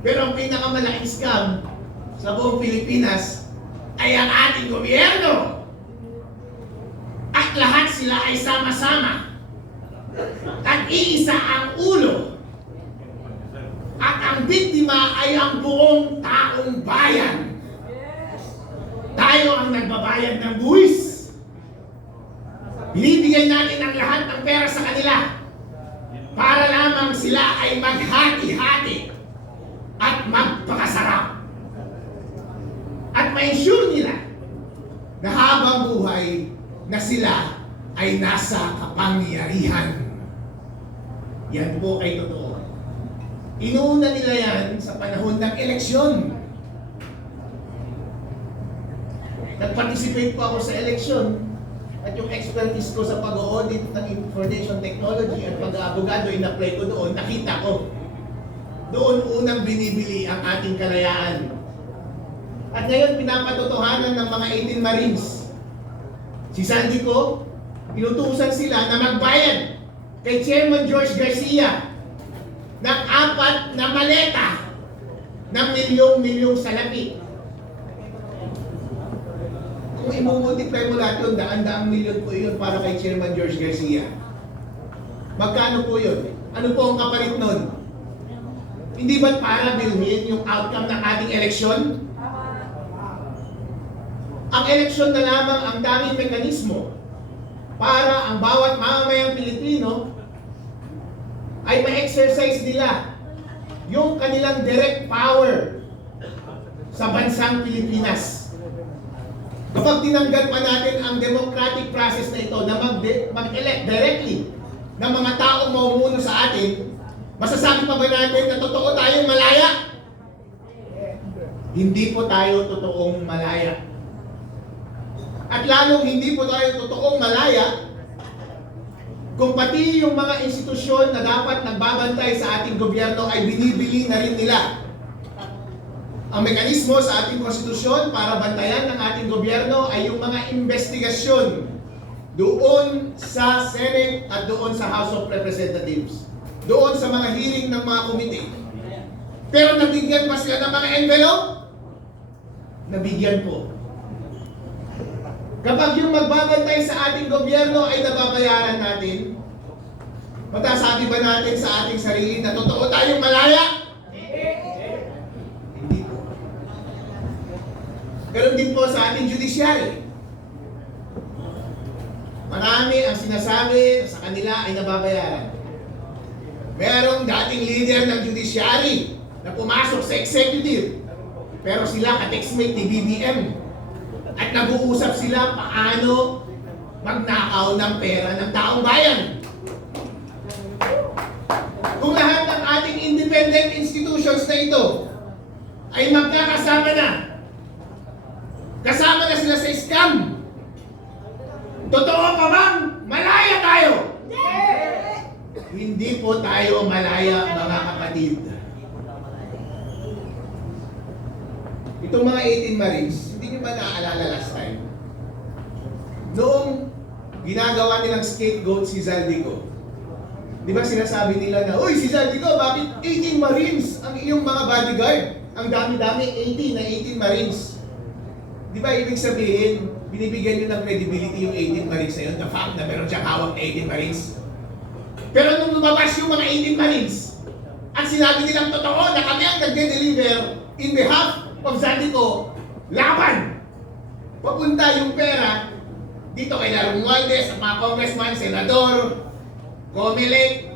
Pero ang pinakamalaking scam sa buong Pilipinas ay ang ating gobyerno. At lahat sila ay sama-sama. At iisa ang ulo. At ang biktima ay ang buong taong bayan. Tayo ang nagbabayad ng buwis. Binibigyan natin ang lahat ng pera sa kanila para lamang sila ay maghati-hati at magpakasarap. At ma-ensure nila na habang buhay na sila ay nasa kapangyarihan. Yan po ay totoo. Inuuna nila yan sa panahon ng eleksyon. Nag-participate po ako sa eleksyon at yung expertise ko sa pag-audit ng information technology at pag-aabogado in-apply ko doon, nakita ko. Doon unang binibili ang ating kalayaan. At ngayon pinapatotohanan ng mga 18 Marines. Si Sandy ko, inutusan sila na magbayad kay Chairman George Garcia ng 4 na maleta ng milyong-milyong salapi. Kung i-multiply mo lahat yun, daan-daang milyon po yun para kay Chairman George Garcia. Magkano po yun? Ano po ang kapalit nun? Hindi ba para bilhin yung outcome ng ating eleksyon? Ang eleksyon na lamang ang tanging mekanismo para ang bawat mamamayang Pilipino ay ma-exercise nila yung kanilang direct power sa bansang Pilipinas. Kapag tinanggal pa natin ang democratic process na ito na mag-elect directly ng mga taong mamumuno sa atin, masasabi pa ba natin na totoo tayong malaya? Hindi po tayo totoong malaya. At lalong hindi po tayo totoong malaya kung pati yung mga institusyon na dapat nagbabantay sa ating gobyerno ay binibili na rin nila. Ang mekanismo sa ating konstitusyon para bantayan ng ating gobyerno ay yung mga investigasyon doon sa Senate at doon sa House of Representatives. Doon sa mga hearing ng mga komite. Pero nabigyan pa sila ng mga envelope? Nabigyan po. Kapag yung magbabantay sa ating gobyerno ay nababayaran natin, matasabi ba natin sa ating sarili na totoo tayong malaya? Hindi po. Ganun din po sa ating judiciary. Marami ang sinasabi na sa kanila ay nababayaran. Merong dating leader ng judiciary na pumasok sa executive, pero sila ka-textmate ni BBM. At nag-uusap sila paano magnakaw ng pera ng taong bayan. Kung lahat ng ating independent institutions na ito ay magkakasama na, kasama na sila sa scam, totoo pa bang malaya tayo? Hindi po tayo malaya, mga kapatid. Itong mga 18 Marines, hindi nyo ba naaalala last time? Noong ginagawa nilang scapegoat si Zaldico, di ba sinasabi nila na, uy, si Zaldico, bakit 18 Marines ang iyong mga bodyguard? Ang dami-dami, 18 na 18 Marines. Di ba ibig sabihin, binibigyan nyo ng credibility yung 18 Marines na yun, the fact na meron siyang hawak na 18 Marines. Pero nung lumabas yung mga 18 Marines, at sinabi nilang totoo na kami ang nagde-deliver in behalf of Zaldico, laban! Papunta yung pera dito kay Romualdez at mga congressman, senador, Comelec,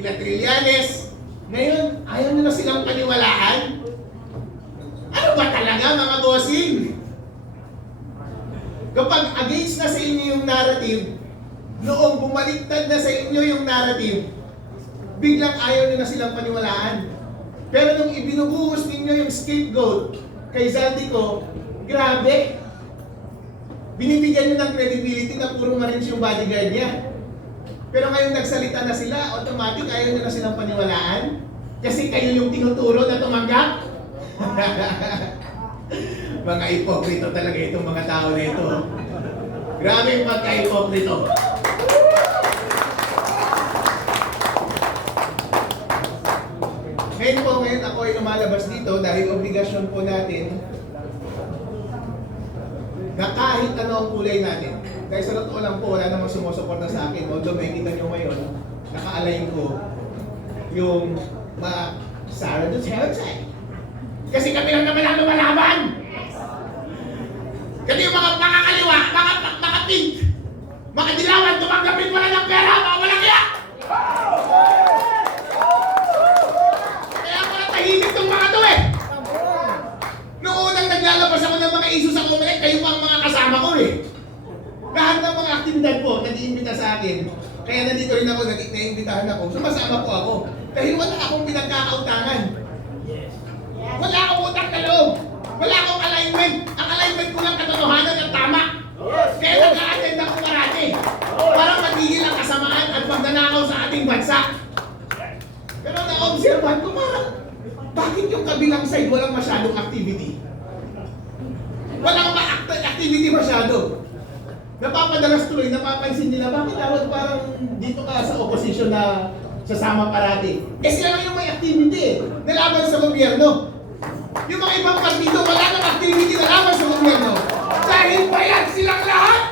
Ila Trillanes. Ngayon, ayaw nyo na silang paniwalaan? Ano ba talaga, mga bossing? Kapag against na sa inyo yung narrative, noong bumaliktad na sa inyo yung narrative, biglang ayaw nyo na silang paniwalaan. Pero nung ibinubuhos ninyo yung scapegoat kay Zaldico, grabe! Binibigyan nyo ng credibility na puro Marines yung bodyguard niya. Pero ngayon nagsalita na sila, automatic ayaw nyo na silang paniwalaan. Kasi kayo yung tinuturo na tumanggap. Mga ipokrito talaga itong mga tao nito. Grabe yung pagka-ipokrito. Ngayon ako ay lumalabas dito dahil obligasyon po natin na kahit ano ang kulay natin. Dahil sa totoo lang po, wala namang sumusuporta sa akin. Although may kita nyo ngayon, naka-align ko yung mga Sara Duterte. Kasi kami lang naman ang lumalaban. Kasi yung mga kaliwa, mga pink, mga dilawan, tumanggapin wala ng pera, mga walang iya! Kaya ako natahimik tong mga to eh. Noong unang naglalabas ako ng mga issue sa Comelec, kayo pa ang mga kasama ko eh. Lahat ng mga aktibidad po, nag-iimbita sa akin. Kaya nandito rin ako, naiimbitahan ako. Sumasama po ako. Dahil wala akong pinagkakautangan. Wala akong utang na loob. Wala akong alignment. Ang alignment ko lang katotohanan at tama. Kaya nag-a-attend ako marami. Para magigil ang kasamaan at magnanakaw sa ating bansa. Pero na-observan ko parang, bakit yung kabilang side walang masyadong activity? Walang activity masyado. Napapadalas tuloy, napapansin nila, bakit dapat parang dito ka sa opposition na sasama parati? Eh sila lang yung may activity eh, nalaban sa gobyerno. Yung mga ibang partido, wala nang activity na laban sa gobyerno. Dahil bayad silang lahat!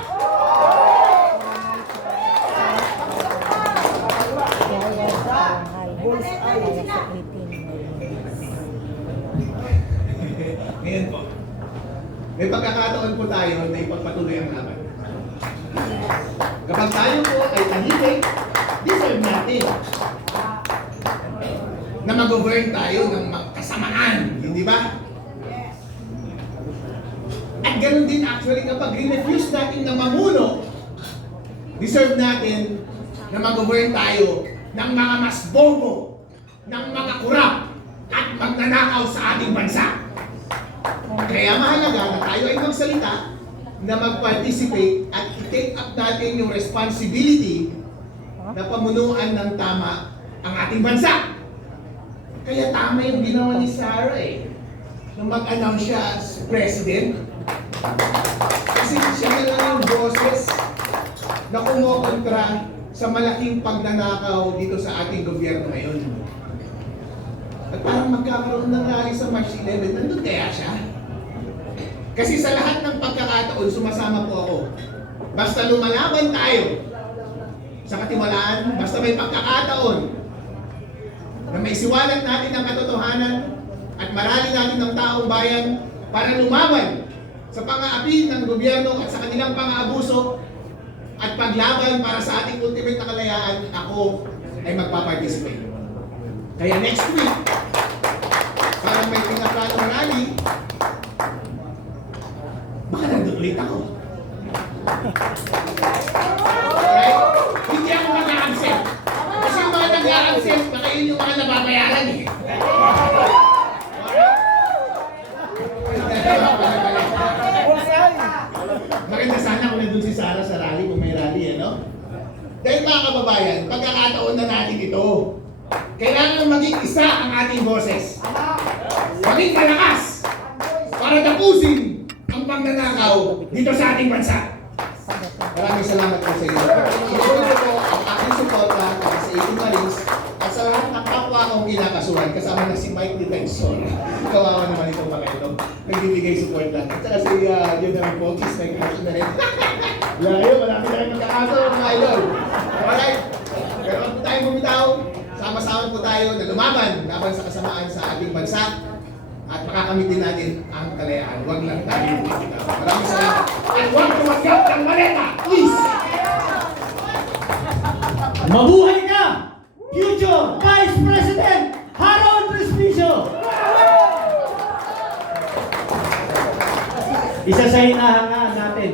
Ngayon po, may pagkakataon po tayo na ipagpatuloy ang laban. Kapag tayo po ay tahimik, deserve natin na mag-govern tayo ng kasamaan, hindi ba? At ganoon din actually kapag refuse natin na mamuno, deserve natin na mag-govern tayo ng mga mas bobo, ng mga kurap, at magnanakaw sa ating bansa. Kaya mahalaga na tayo ay magsalita, na mag-participate at i-take up natin yung responsibility na pamunuan ng tama ang ating bansa. Kaya tama yung ginawa ni Sara eh, nung mag-announce siya as president. Kasi siya na lang yung boses na kumokontra sa malaking pagnanakaw dito sa ating gobyerno ngayon. At parang magkakaroon ng rally sa March 11, nandun kaya siya? Kasi sa lahat ng pagkakataon, sumasama po ako. Basta lumalaban tayo sa katiwalaan, basta may pagkakataon na may siwalat natin ang katotohanan at marali natin ng taong bayan para lumaban sa pang-aapi ng gobyerno at sa kanilang pang-aabuso at paglaban para sa ating ultimate na kalayaan, ako ay magpa-participate. Kaya next week, parang may pinaplanong rally, baka nandun ulit ako. Alright? Hindi ako mag-a-accept. Kasi yung mga nag-a-accept, baka yun yung mga nababayaran eh. Maganda sana kung nandun si Sarah sa rally, kung may rally, ano? Dahil mga kababayan, pagkakataon na natin ito, kailangan maging isa ang ating boses. Maging malakas para tapusin ang pagnanakaw dito sa ating bansa. Maraming salamat po sa inyo. Ituloy po ang aking suporta para sa 18 Marines at sa lahat ng kapwa akong kinakasuhan, kasama na si Mike Defensor. Kawawa naman itong mga ito. Nagbibigay support lang. At saka si General Pogis, nag-action na rin. Layo, marami na rin magkakaso, mga idol. Alright. Pero huwag po tayong bumitaw. Sama-sama po tayo na lumaban laban sa kasamaan sa ating bansa at makakamit din natin ang kalayaan. Huwag lang tayo bumitaw. Maraming salamat. At huwag tumagyap ng maleta, please! Mabuhay ka! Future Vice President Harold Respicio! Isa sa hinahangaan natin,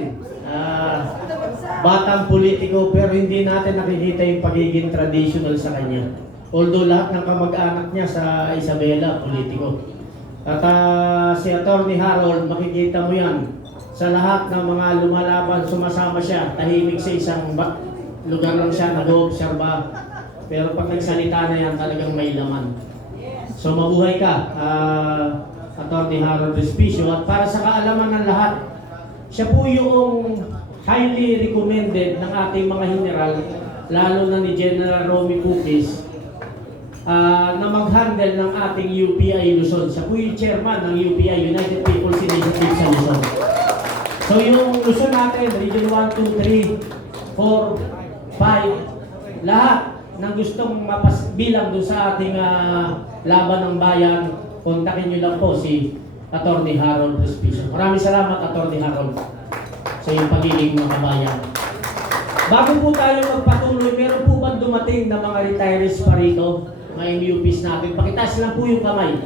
batang politiko pero hindi natin nakikita yung pagiging traditional sa kanya. Although lahat ng kamag-anak niya sa Isabela, politiko. At si Atty. Harold, makikita mo yan. Sa lahat ng mga lumalaban, sumasama siya, tahimik sa isang lugar lang siya, nag-oobserba. Pero pag nagsalita na yan, talagang may laman. So mabuhay ka, Atty. Harold Respicio. At para sa kaalaman ng lahat, siya po yung highly recommended ng ating mga general, lalo na ni General Romy Pukis, na mag-handle ng ating UPI Luzon. Siya po yung chairman ng UPI, United People's Initiative sa Luzon. So yung Luzon natin, Region 1, 2, 3, 4, 5, lahat ng gustong mapasbilang doon sa ating laban ng bayan, kontakin nyo lang po si Atty. Harold Respicio. Maraming salamat, Atty. Harold, sa iyong pagiging makabayan. Bago po tayo magpatuloy, meron po ba dumating na mga retirees pa rito? Mga MUPs natin. Pakitaas lang po yung kamay.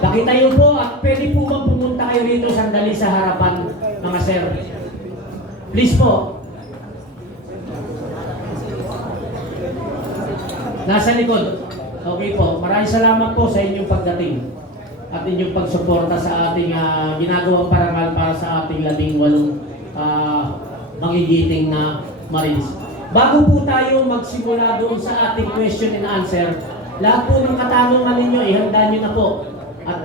Pakitayo po at pwede po bang pumunta kayo rito sandali sa harapan, mga sir? Please po. Nasa likod. Okay po. Maraming salamat po sa inyong pagdating at inyong pagsuporta sa ating ginagawang parangal para sa ating 18 magigiting na Marines. Bago po tayo magsimula doon sa ating question and answer, lahat po ng katanungan ninyo, ihanda nyo na po. At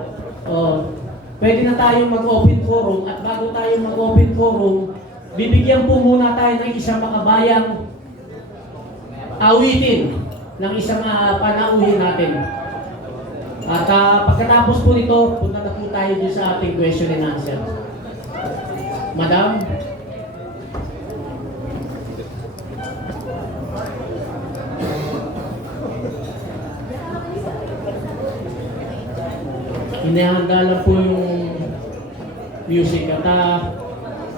pwede na tayo mag-open forum. At bago tayo mag-open forum, bibigyan po muna tayo ng isang makabayang awitin ng isang panauhin natin. At pagkatapos po nito, punta na po tayo dyan sa ating question and answer. Madam? Inihanda lang po yung music at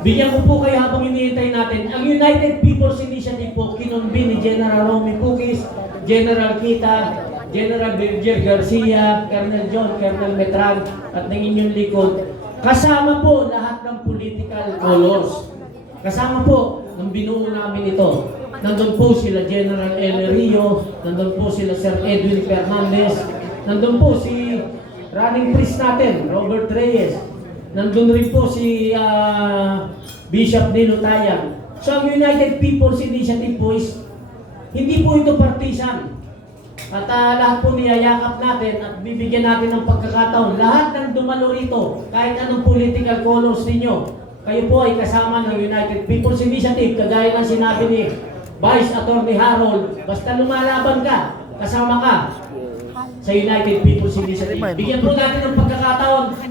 bigyan ko po kayo habang hinihintay natin. Ang United People's Initiative po, kinonvene ni General Romy Pukis, General Kita, General Virgil Garcia, Colonel John, Colonel Metran, at ng inyong likod. Kasama po lahat ng political colors. Kasama po nung binuo namin ito. Nandun po sila General El Rio, nandun po sila Sir Edwin Fernandez, nandun po si running priest natin, Robert Reyes. Nandun rin po si Bishop Nilo Tayang. So ang United People's Initiative po is, hindi po ito partisan. At lahat po niyayakap natin at bibigyan natin ng pagkakataon. Lahat ng dumalo rito, kahit anong political colors ninyo, kayo po ay kasama ng United People's Initiative. Kagaya ng sinabi ni Vice Attorney Harold, basta lumalaban ka, kasama ka sa United People's Initiative. Bigyan po natin ng pagkakataon kay